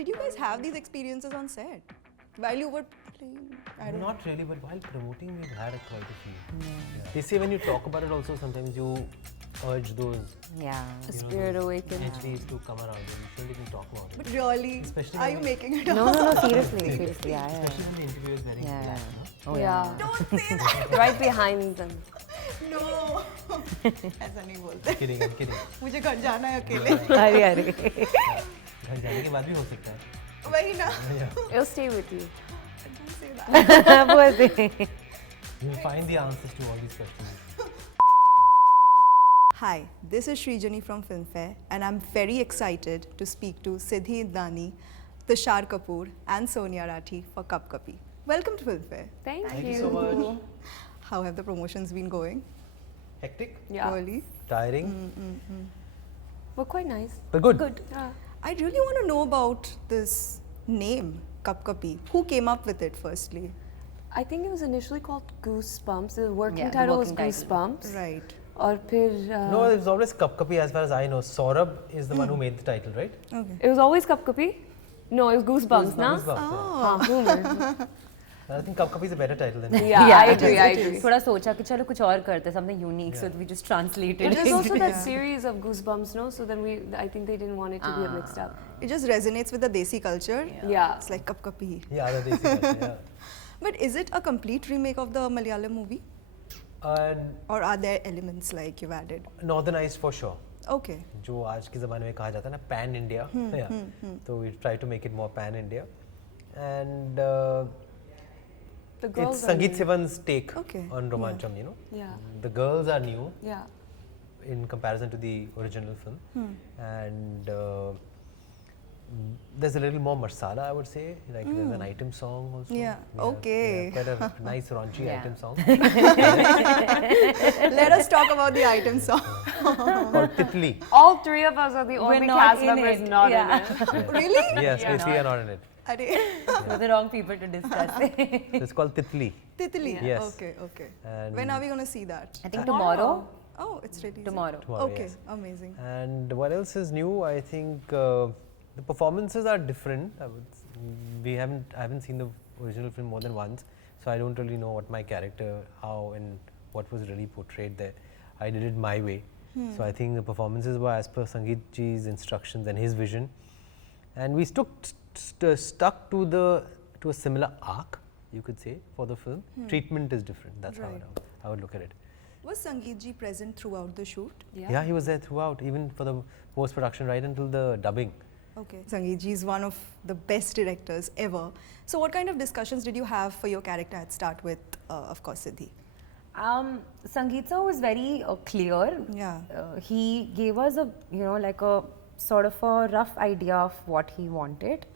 did you guys have these experiences on set while you were playing? I don't know. Not really, but while promoting, we've had quite a few. Yeah. They say when you talk about it, also sometimes you urge those. The spirit awakens. Entities to come around, and you shouldn't even talk about it. But really, Especially are when you you- making it No, up? no, no, seriously, seriously, Especially when the interview is very black, no? Oh yeah. Don't say that. Right behind them. No. ऐसा नहीं बोलते. Kidding, I'm kidding. मुझे घर जाना है अकेले. अरे अरे. घर जाने के बाद भी हो सकता है. वही ना. It'll stay with you. Don't say that. Poor thing. You'll find the answers to all these questions. Hi, this is Srijani from Filmfare, and I'm very excited to speak to Siddhi Idnani, Tusshar Kapoor, and Sonia Rathee for Kapkapi. Welcome to Filmfare. Thank you so much. How have the promotions been going? Hectic, Yeah. Early? tiring, We're quite nice. but good. Good. I really want to know about this name, Kapkapi. Who came up with it firstly? I think it was initially called Goosebumps. The working Yeah, the title working was title. Goosebumps. Right. Or फिर No, it was always Kapkapi as far as I know. Saurabh is the one who made the title, right? Okay. it was always Kapkapi. No, it was Goosebumps, na? Goosebumps, Oh. Boomer. yeah. I think Kapkapi is a better title than Yeah, I agree. I it is. agree. थोड़ा सोचा कि चलो कुछ और करते, something unique, so we just translated But there's it. also that Yeah. series of Goosebumps, no? So then I think they didn't want it to get mixed up. It just resonates with the Desi culture. Yeah. It's like Kapkapi. Yeah, the Desi culture, yeah. But is it a complete remake of the Malayalam movie? And Or are there elements like you've added? northernized for sure. Okay. जो आज के ज़माने में कहा जाता है ना pan India, yeah. So we try to make it more pan India, and The girls it's are Sangeeth new. Sivan's take Okay, on Romancham. You know, Yeah. the girls are new Yeah. in comparison to the original film, and there's a little more marsala, I would say. Like there's an item song also. Yeah, okay. Quite a nice raunchy Yeah. item song Let us talk about the item song. called Titli. All three of us are the We're only not cast in members it. not Yeah. in it. Really? Yes, we three are not in it. Arey. We're the wrong people to discuss it. So it's called Titli. Titli. Yes. Okay, okay. And When are we going to see that? I think tomorrow. Oh, it's releasing. Tomorrow. Tomorrow, Okay, yes. amazing. And what else is new? I think the performances are different. I haven't seen the original film more than once, so I don't really know what my character, how and what was really portrayed there. I did it my way, so I think the performances were as per Sangeeth ji's instructions and his vision, and we stuck to a similar arc, you could say, for the film. Treatment is different. That's Right. how I would look at it. Was Sangeeth ji present throughout the shoot? Yeah, he was there throughout, even for the post production, right until the dubbing. Okay. Sangeeth ji is one of the best directors ever. So what kind of discussions did you have for your character at start with, of course, Siddhi? Sangeeth sir was very clear. Yeah. He gave us like a sort of a rough idea of what he wanted.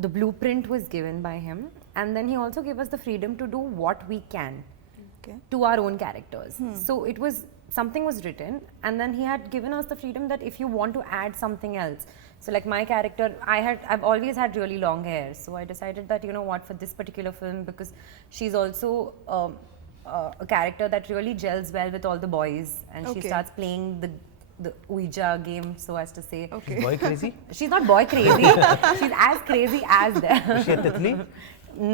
The blueprint was given by him, and then he also gave us the freedom to do what we can Okay. to our own characters. So it was something was written, and then he had given us the freedom that if you want to add something else. So like my character, I've always had really long hair, so I decided that for this particular film, because she's also a character that really gels well with all the boys, and she Okay. starts playing the Ouija game, so as to say. Okay. Is boy crazy? She's not boy crazy. She's as crazy as them. Is she a Titli?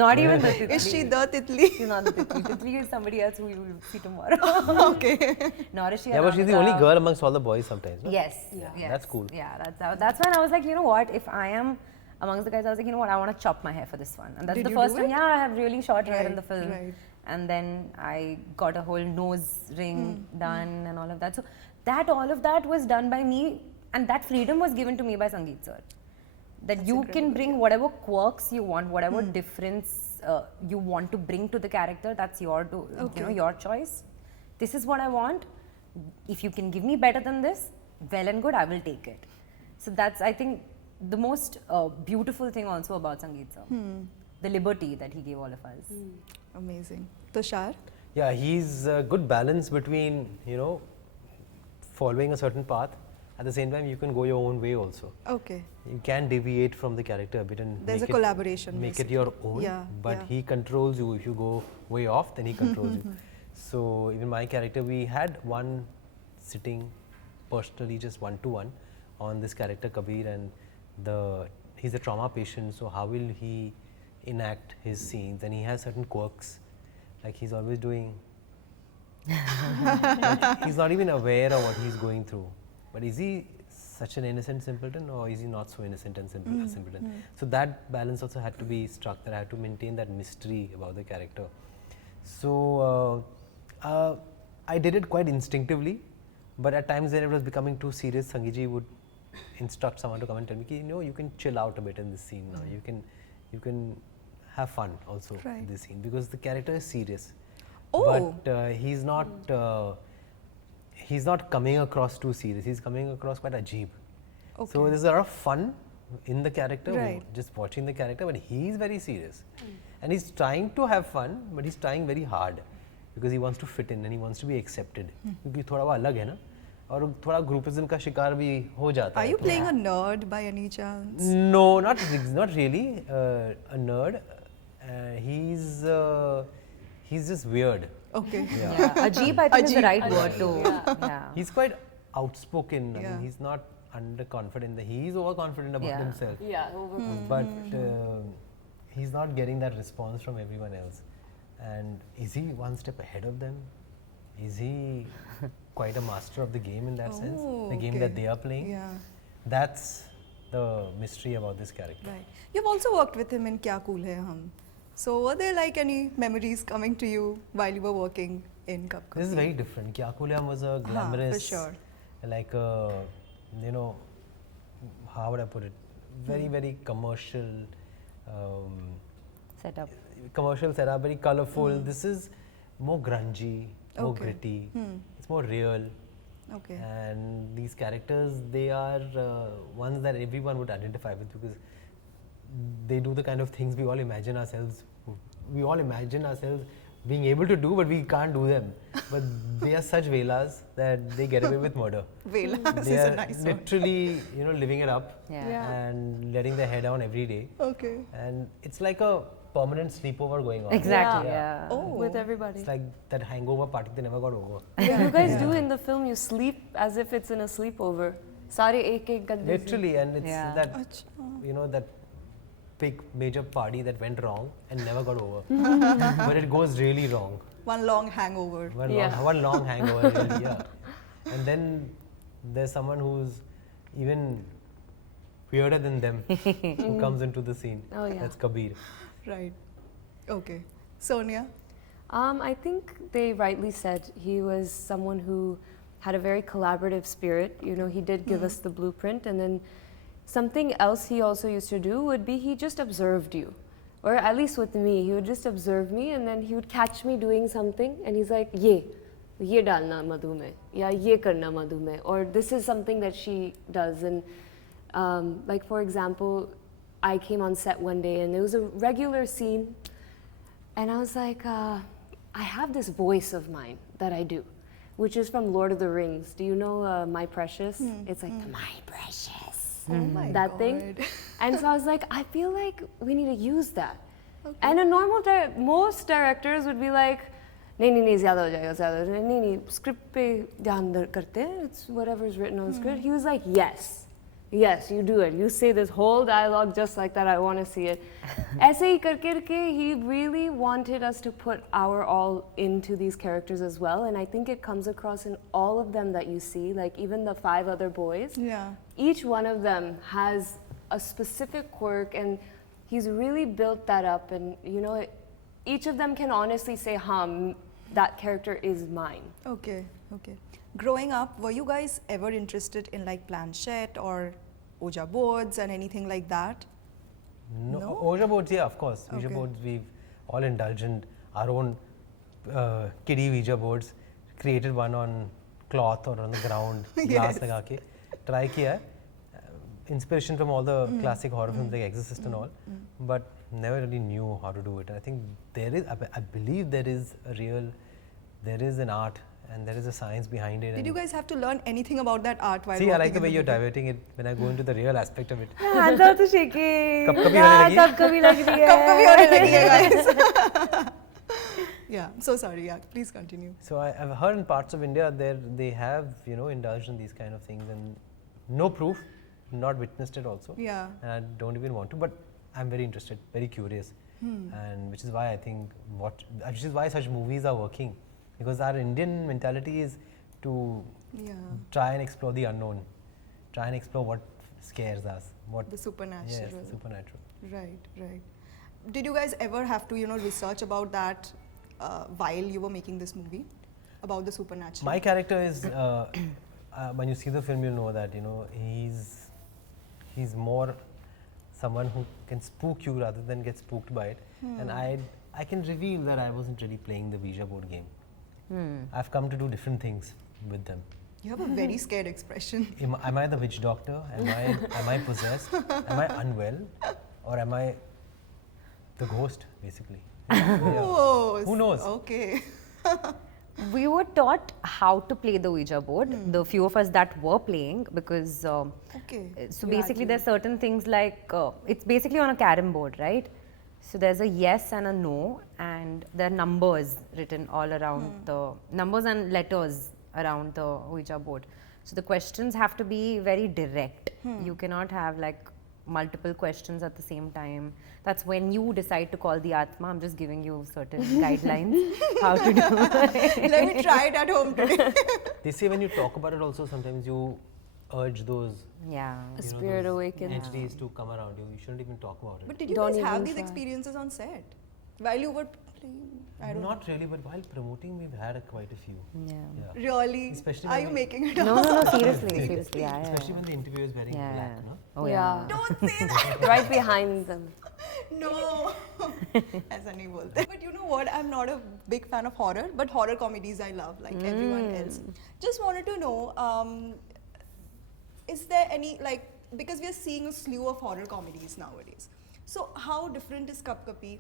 Not even the Titli. Is she the Titli? She's not the Titli. Titli is somebody else who you will see tomorrow. Okay. Nor is she. Yeah, but she's the only Anamika. girl amongst all the boys sometimes. No? Yes. Yeah. Yes. That's cool. Yeah, that's when I was like, you know what? If I am amongst the guys, I was like, you know what? I want to chop my hair for this one, and that's Did the you first do time. it? Yeah, I have really short hair in Right, the film, right. and then I got a whole nose ring done and all of that. So all of that was done by me, and that freedom was given to me by Sangeeth sir. That you can bring whatever quirks you want, whatever difference you want to bring to the character. That's your your choice. This is what I want. If you can give me better than this, well and good, I will take it. So that's, I think, the most beautiful thing also about Sangeeth sir. The liberty that he gave all of us. Amazing. Tushar? Yeah, he's a good balance between, following a certain path. At the same time, you can go your own way also. Okay. You can deviate from the character a bit and There's make a collaboration, Make it basically. your own, Yeah, but yeah. he controls you. If you go way off, then he controls you. So even my character, we had one sitting personally, just one-to-one, on this character Kabir, and he's a trauma patient, so how will he enact his scenes? And he has certain quirks, like he's always doing. Like he's not even aware of what he's going through. But is he such an innocent simpleton, or is he not so innocent and simpleton? So that balance also had to be struck. That I had to maintain that mystery about the character. So I did it quite instinctively, but at times when it was becoming too serious, Sangeet would instruct someone to come and tell me, you know, you can chill out a bit in this scene now. You can have fun also in this scene, because the character is serious. Oh. But he's not coming across too serious. He's coming across quite ajeeb. Okay. So there's a lot of fun in the character, Right. just watching the character, but he's very serious. And he's trying to have fun, but he's trying very hard, because he wants to fit in and he wants to be accepted. क्योंकि थोड़ा वो अलग है ना, और थोड़ा groupism का शिकार भी हो जाता है. Are you playing a nerd by any chance? No, not really a nerd. He's just weird. Okay. Yeah. Ajeeb, I think, is the Ajeeb. right word to. Yeah. He's quite outspoken. I Yeah. mean, he's not underconfident. He's overconfident about Yeah. himself. Yeah, But he's not getting that response from everyone else. And is he one step ahead of them? Is he quite a master of the game in that sense? Oh, The game okay. that they are playing? Yeah. That's the mystery about this character. Right. You've also worked with him in Kya Cool Hai Hum. So were there like any memories coming to you while you were working in Kapkapi? This is very different. Kya Cool Hai Hum was a glamorous, for sure. like a, you know, how would I put it? Very commercial, Setup. commercial setup, very colorful. This is more grungy, more Okay. gritty. It's more real. Okay. And these characters, they are ones that everyone would identify with, because they do the kind of things we all imagine ourselves. We all imagine ourselves being able to do, but we can't do them. But they are such velas that they get away with murder. Velas They is a are nice one. literally, you know, living it up Yeah. and letting their hair down every day. Okay. And it's like a permanent sleepover going on. Exactly. Yeah. Yeah. Oh. with everybody. It's like that hangover party they never got over. You guys do in the film, you sleep as if it's in a sleepover. Sare ek ek gadde se. Literally, and it's Yeah. that, Achha. you know, that big major party that went wrong and never got over. But it goes really wrong. One long hangover. One long hangover, really, yeah. And then there's someone who's even weirder than them who comes into the scene. Oh, yeah. That's Kabir. Right. Okay. Sonia? I think they rightly said he was someone who had a very collaborative spirit. You know, he did give us the blueprint, and then something else he also used to do would be he just observed you. Or at least with me, he would just observe me, and then he would catch me doing something, and he's like, ye dalna madhu mein, ya ye karna madhu mein, or this is something that she does. And like, for example, I came on set one day and it was a regular scene, and I was like, I have this voice of mine that I do, which is from Lord of the Rings. Do you know My Precious? It's like, My Precious. Oh my That God. thing. And so I was like, I feel like we need to use that. And a normal, most directors would be like, नहीं ज़्यादा हो जाएगा ज़्यादा नहीं script पे ध्यान करते हैं, it's whatever is written on the script. He was like, yes, you do it. You say this whole dialogue just like that. I want to see it. ऐसे ही करके he really wanted us to put our all into these characters as well, and I think it comes across in all of them that you see. Like even the 5 other boys. Yeah. Each one of them has a specific quirk, and he's really built that up. And you know, each of them can honestly say, that character is mine. Okay. Okay. Growing up, were you guys ever interested in like planchette or Ouija boards and anything like that? No? Ouija boards, yeah, of course. Ouija Okay. boards, we've all indulged in our own kiddie Ouija boards. Created one on cloth or on the ground, glass laga ke. Try kiya hai. Inspiration from all the classic horror films like Exorcist and all, but never really knew how to do it. I think there is, I believe there is an art and there is a science behind it. Did and you guys have to learn anything about that art while see, I like the working way in you're the diverting it when I go into the real aspect of it. Hands are to shaking. कब-कभी होने लगी? कभी लग रही है. कब कभी होने लगी है guys. Yeah, so sorry. Yeah, please continue. So I've heard in parts of India they have indulged in these kind of things and no proof, not witnessed it also. Yeah. And I don't even want to, but I'm very interested, very curious, and which is why I think which is why such movies are working, because our Indian mentality is to try and explore the unknown, try and explore what scares us, what The supernatural. Yes, the supernatural. Right. Did you guys ever have to, research about that while you were making this movie, about the supernatural? My character is, when you see the film, you'll know that he's more someone who can spook you rather than get spooked by it. And I can reveal that I wasn't really playing the Ouija board game. I've come to do different things with them. You have a very scared expression. Am I the witch doctor? Am I possessed? Am I unwell? Or am I the ghost, basically? Oh, Who knows? Okay. We were taught how to play the Ouija board, the few of us that were playing, because Okay. so You basically had there's certain things like, it's basically on a carom board, right? So there's a yes and a no, and there are numbers written all around the numbers and letters around the Ouija board. So the questions have to be very direct. You cannot have like multiple questions at the same time. That's when you decide to call the Atma. I'm just giving you certain guidelines how to do it. Let me try it at home today. They say when you talk about it also, sometimes you urge those Yeah. A spirit those awakens. entities to come around you. You shouldn't even talk about it. But did you Don't guys have even these try. experiences on set? While you were playing? I don't Not really, but while promoting, we've had quite a few. Yeah. know. Really? Especially Are when you we- making it No, up? no, seriously, yeah. Especially when the interviewer is wearing Yeah. black, no? Oh yeah. Don't say that. Right behind them. No. ऐसा नहीं बोलते. But you know what? I'm not a big fan of horror, but horror comedies I love, like everyone else. Just wanted to know, is there any, like, because we are seeing a slew of horror comedies nowadays. So how different is Kapkapi?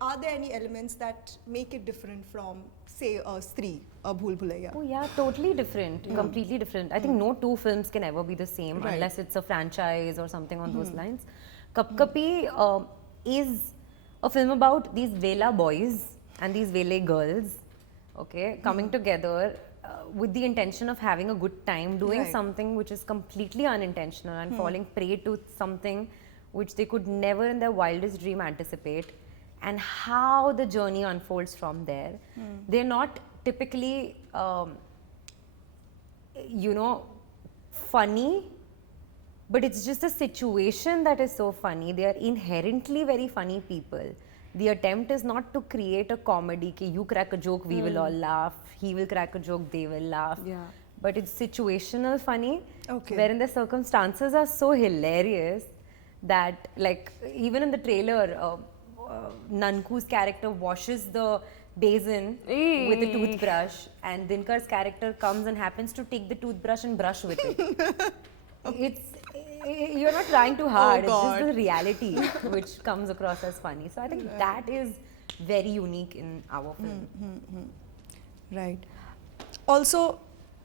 Are there any elements that make it different from, say, a Stree, a Bhool Bhulaiya? Oh yeah, totally different, completely different. I think no two films can ever be the same Right. unless it's a franchise or something on those lines. Kapkapi is a film about these Vela boys and these Vele girls, okay, coming together with the intention of having a good time, doing Right. something which is completely unintentional and falling prey to something which they could never in their wildest dream anticipate, and how the journey unfolds from there. They're not typically, funny, but it's just the situation that is so funny. They are inherently very funny people. The attempt is not to create a comedy, ki you crack a joke, we will all laugh, he will crack a joke, they will laugh. Yeah. But it's situational funny, Okay. wherein the circumstances are so hilarious that, like, even in the trailer, Nanku's character washes the basin with a toothbrush, and Dinkar's character comes and happens to take the toothbrush and brush with it. You're not trying too hard, it's God. just the reality which comes across as funny. So I think that is very unique in our film. Right. Also,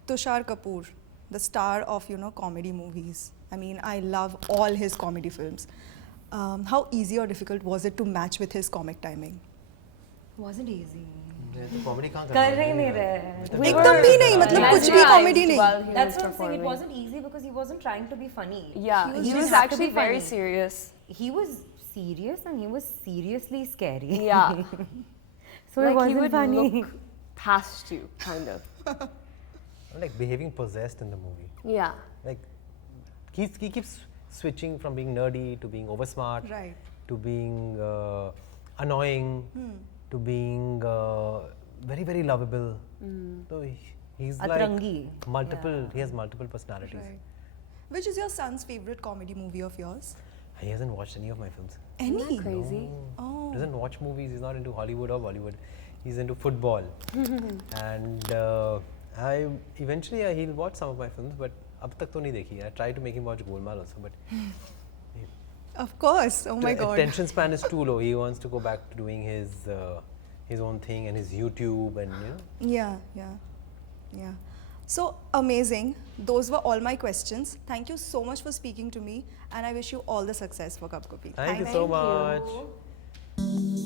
Tusshar Kapoor, the star of, comedy movies. I mean, I love all his comedy films. How easy or difficult was it to match with his comic timing? Wasn't easy. Comedy can't कर ही नहीं रहे. We एकदम भी नहीं, मतलब कुछ भी comedy नहीं. While he That's was what I'm saying. It performing. wasn't easy because he wasn't trying to be funny. Yeah, he just was had to actually be very funny. serious. He was serious and he was seriously scary. Yeah. So Like, it wasn't he would funny. look past you, kind of. Like behaving possessed in the movie. Yeah. Like he keeps switching from being nerdy to being oversmart, Right. to being annoying, to being very very lovable. So he's Atrangi. like multiple. He has multiple personalities. Right. Which is your son's favorite comedy movie of yours? He hasn't watched any of my films. Any? Isn't that crazy? Oh. Doesn't watch movies. He's not into Hollywood or Bollywood. He's into football. And eventually he'll watch some of my films, but अब तक तो नहीं देखी. I tried to make him watch Golmaal also, but Of course. Oh my God. attention span is too low. He wants to go back to doing his own thing and his YouTube and Yeah. So amazing. Those were all my questions. Thank you so much for speaking to me, and I wish you all the success for Kapkapi. Thank you so much.